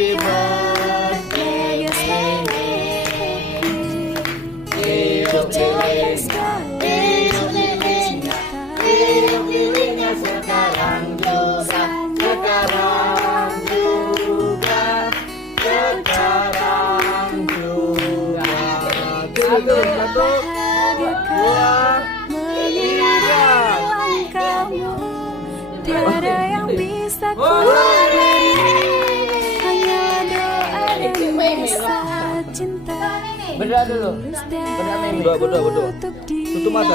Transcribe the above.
Happy birthday Tiup lilinnya sekarang juga Satu, dua, tiga. Tiada yang bisa kularang, hanya doa dan rasa cinta. Berdoa dulu. Berdoa. Tutup mata.